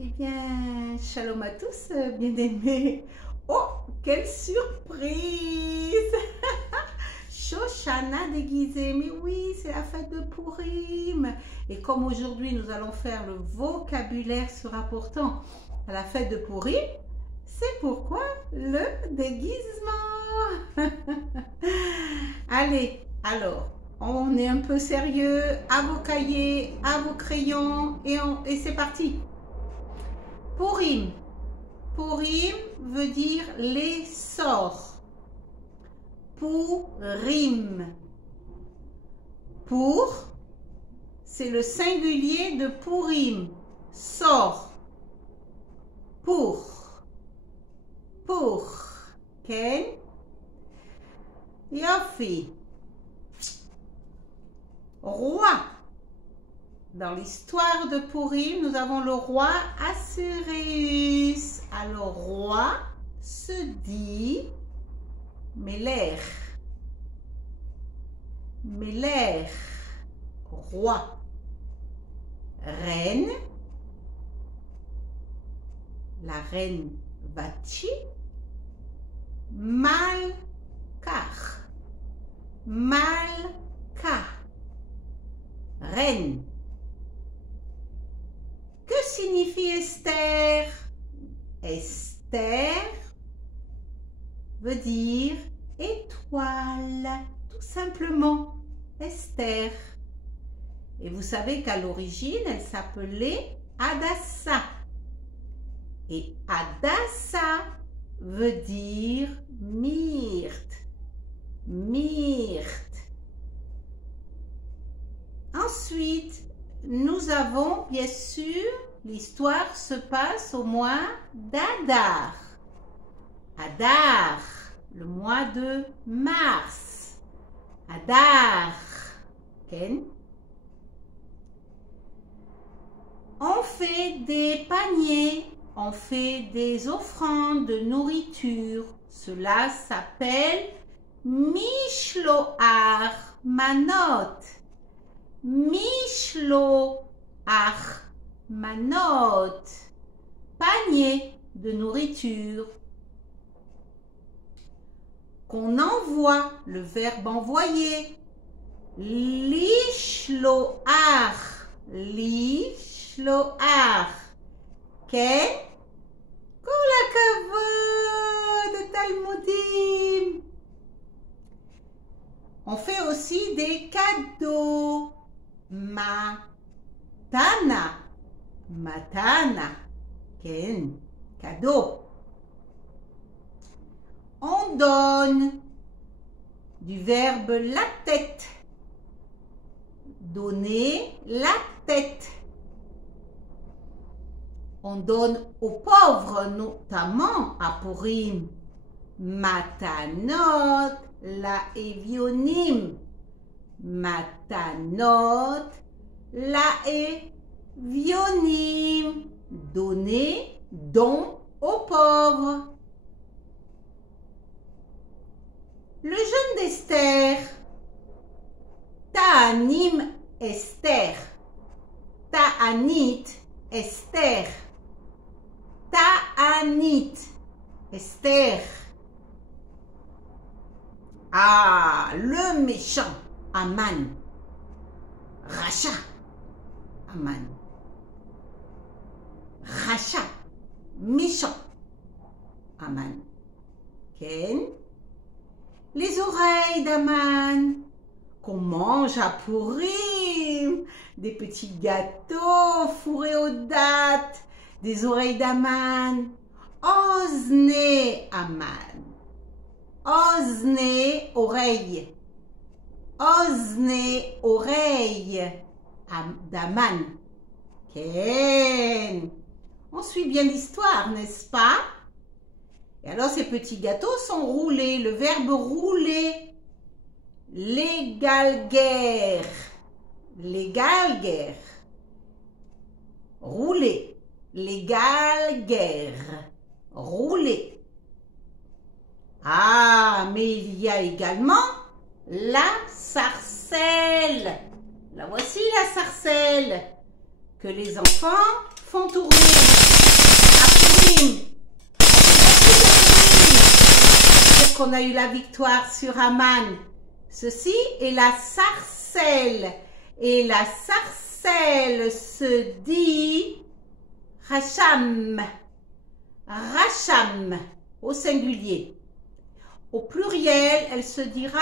Eh bien, shalom à tous, bien-aimés. Oh, quelle surprise! Shoshana déguisée, mais oui, c'est la fête de Purim. Et comme aujourd'hui, nous allons faire le vocabulaire se rapportant à la fête de Purim, c'est pourquoi le déguisement. Allez, alors, on est un peu sérieux, à vos cahiers, à vos crayons, et c'est parti. Purim. Purim veut dire les sorts. Purim. Pour, c'est le singulier de Purim. Sort. Pour. Ok? Yofi. Roi. Dans l'histoire de Purim, nous avon le roi Assuérus. Alors, roi se dit Melech. Melech, roi. Reine, la reine Vati. Malkah. Malkah, reine. Que signifie Esther? Esther veut dire étoile, tout simplement. Esther. Et vous savez qu'à l'origine, elle s'appelait Hadassah. Et Hadassah veut dire myrte. Myrte. Ensuite, nous avons, bien sûr, l'histoire se passe au mois d'Adar. Adar, le mois de mars. Adar. Okay. On fait des paniers, on fait des offrandes de nourriture. Cela s'appelle Mishloach Manot. Mishloach Manot, panier de nourriture. Qu'on envoie, le verbe envoyer. Lishloach. Lishloach. Ken? Kol hakavod, Talmudim. On fait aussi des cadeaux. Matana. Matana. Ken? Cadeau. On donne du verbe la tête. Donner la tête. On donne aux pauvres, notamment à Purim. Matanot la evionim. Matanot la evionim. Donner, don aux pauvres. Le jeûne d'Esther. Ta'anim Esther. Ta'anit Esther. Ta'anit Esther. Ah, le méchant Aman. Racha. Aman. Racha. Méchant Aman. Ken? Les oreilles d'Aman qu'on mange à Purim, des petits gâteaux fourrés aux dattes, des oreilles d'Aman. Ozne Aman. Ozne, oreille. Ozne, oreille d'Aman. Ken. On suit bien l'histoire, n'est-ce pas? Et alors, ces petits gâteaux sont roulés. Le verbe rouler. Les galguères. Les galguères. Rouler. Les galguères. Rouler. Ah, mais il y a également la sarcelle. La voici la sarcelle que les enfants font tourner à Purim. C'est qu'on a eu la victoire sur Aman. Ceci est la sarcelle. Et la sarcelle se dit Racham. Racham au singulier. Au pluriel, elle se dira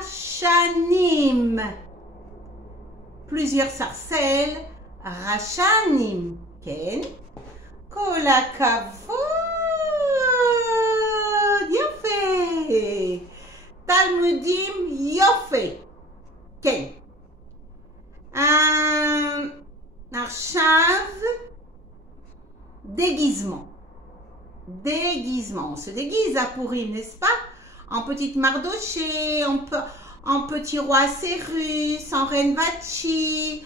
Rachanim. Plusieurs sarcelles, Rachanim. Ken? Kol hakavod. Yofé. Talmudim Yofé. Ken? Archav. Déguisement. Déguisement. On se déguise à Purim, n'est-ce pas? En petite Mardoché, en petit roi Cérus, en reine Vachi,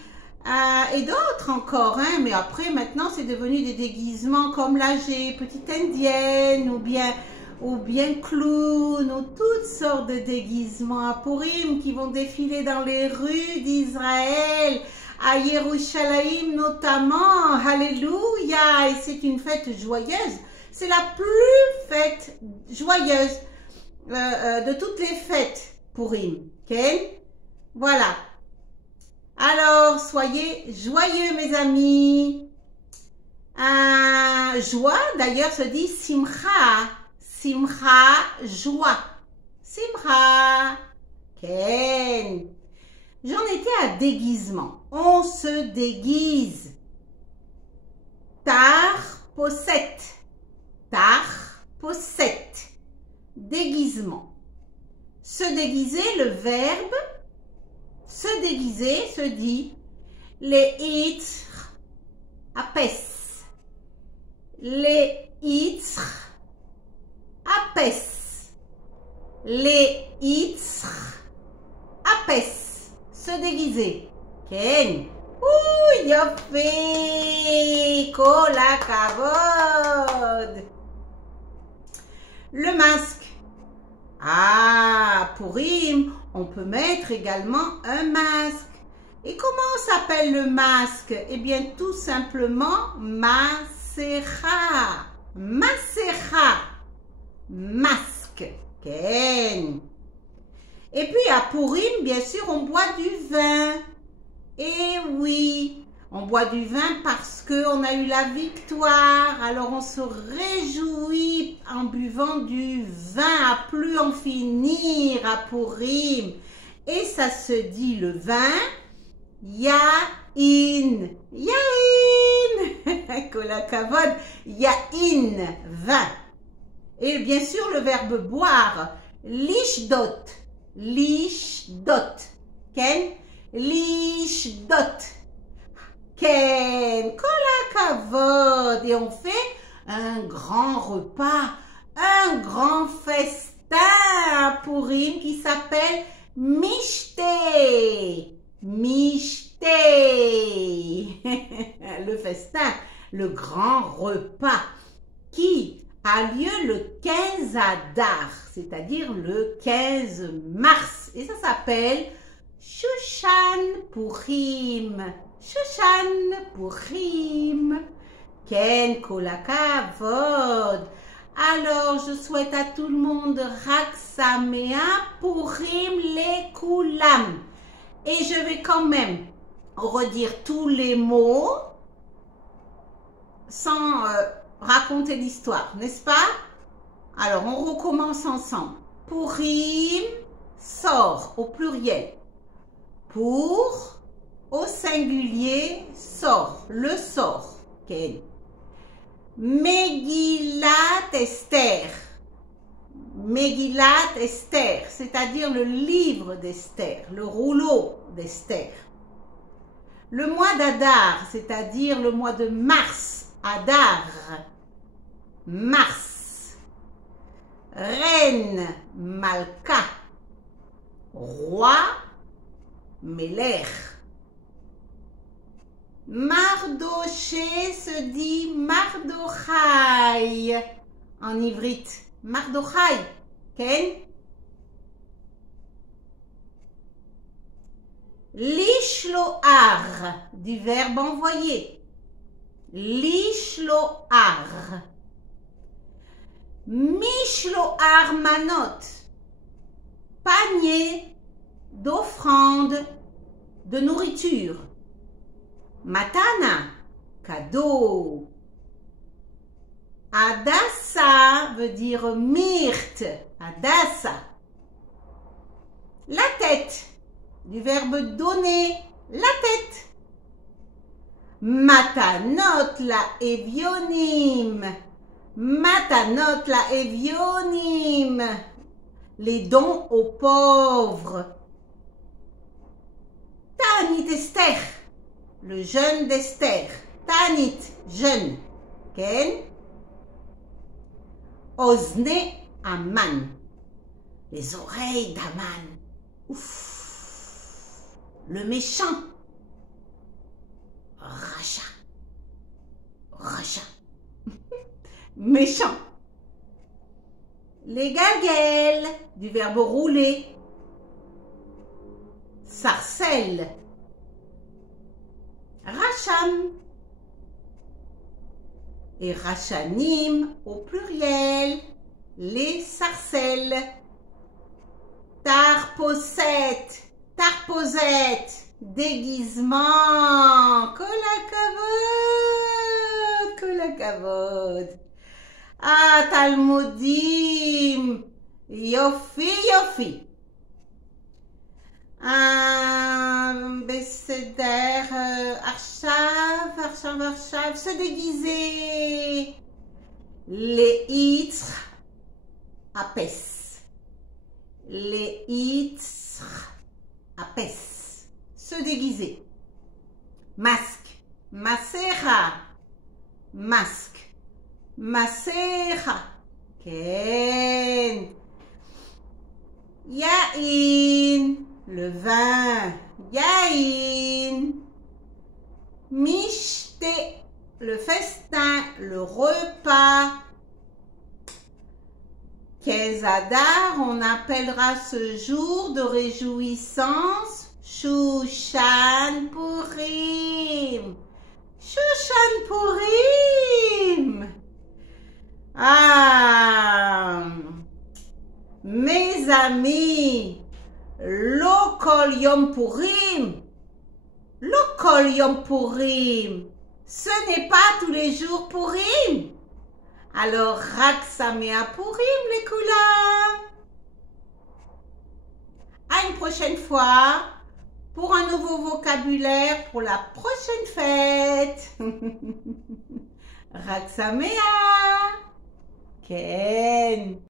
et d'autres encore. Hein? Mais après, maintenant, c'est devenu des déguisements comme l'âgée, petite indienne, ou bien clown, ou toutes sortes de déguisements à Purim qui vont défiler dans les rues d'Israël, à Yerushalayim notamment. Alléluia! Et c'est une fête joyeuse. C'est la plus fête joyeuse de toutes les fêtes, Purim. Okay? Voilà. Alors, soyez joyeux, mes amis. Joie, d'ailleurs, se dit simcha. Simcha, joie. Simcha. Ken. J'en étais à déguisement. On se déguise. Tar, possède. Tar, possède. Déguisement. Se déguiser, le verbe se déguiser se dit les itr apes. Les itr apes. Les itr apes. Se déguiser. Ken. Ouh, yopé. Kol hakavod. Le masque. Ah, Purim, on peut mettre également un masque. Et comment s'appelle le masque? Eh bien, tout simplement, Masecha. Masecha. Masque. Ken. Et puis, à Purim, bien sûr, on boit du vin. Et oui, on boit du vin parce qu'on a eu la victoire. Alors, on se réjouit en buvant du vin à plus en finir à Purim. Et ça se dit le vin, Yain. Yain. Kol hakavod, Yain, vin. Et bien sûr, le verbe boire, lishdot. Lishdot. Ken? Lishdot. Ken, kol hakavod. Et on fait un grand repas, un grand festin à Purim qui s'appelle Mishte. Mishte. Le festin, le grand repas qui a lieu le 15 Adar, c'est-à-dire le 15 mars. Et ça s'appelle Shushan Purim. Shushan Purim. Ken, kol hakavod. Alors, je souhaite à tout le monde Chag Sameach Purim Lekulam. Et je vais quand même redire tous les mots sans raconter l'histoire, n'est-ce pas? Alors, on recommence ensemble. Purim, sort au pluriel. Pour, au singulier, sort, le sort. Ken. Megillat Esther. Megillat Esther, c'est-à-dire le livre d'Esther, le rouleau d'Esther. Le mois d'Adar, c'est-à-dire le mois de mars, Adar, mars. Reine, Malka. Roi, Melech. Mardoché se dit Mardochai en ivrite. Mardochai. Ken? Lishloar, du verbe envoyer. Lishloar. Mishloar manot. Panier d'offrande de nourriture. Matana, cadeau. Adassa veut dire myrte. Adassa. La tête, du verbe donner, la tête. Matanot la evionim. Matanot la evionim. Les dons aux pauvres. Tanit Esther, le jeûne d'Esther. Tanit, jeûne. Ken. Ozne Aman, les oreilles d'Aman. Ouf, le méchant. Racha. Racha. Méchant. Les galguels, du verbe rouler. Sarcelle. Racham. Et rachanim au pluriel, les sarcelles. Tarposette, tarposette, déguisement. Kolakavod. Ah, Talmudim. Yofi, yofi. Besséder, Arshav, se déguiser. Les itres, apes. Les itres, apes. Se déguiser. Masque, masera. Masque, masera. Ken. Yain. Le vin, yain. Mishte, le festin, le repas. Kezadar, on appellera ce jour de réjouissance Shushan Purim. Shushan Purim. Ah, mes amis. Lo kol yom Purim. Lo kol yom Purim. Ce n'est pas tous les jours Purim. Alors, Rak Samea Purim, les couleurs. À une prochaine fois pour un nouveau vocabulaire pour la prochaine fête. Rak Samea. Ken.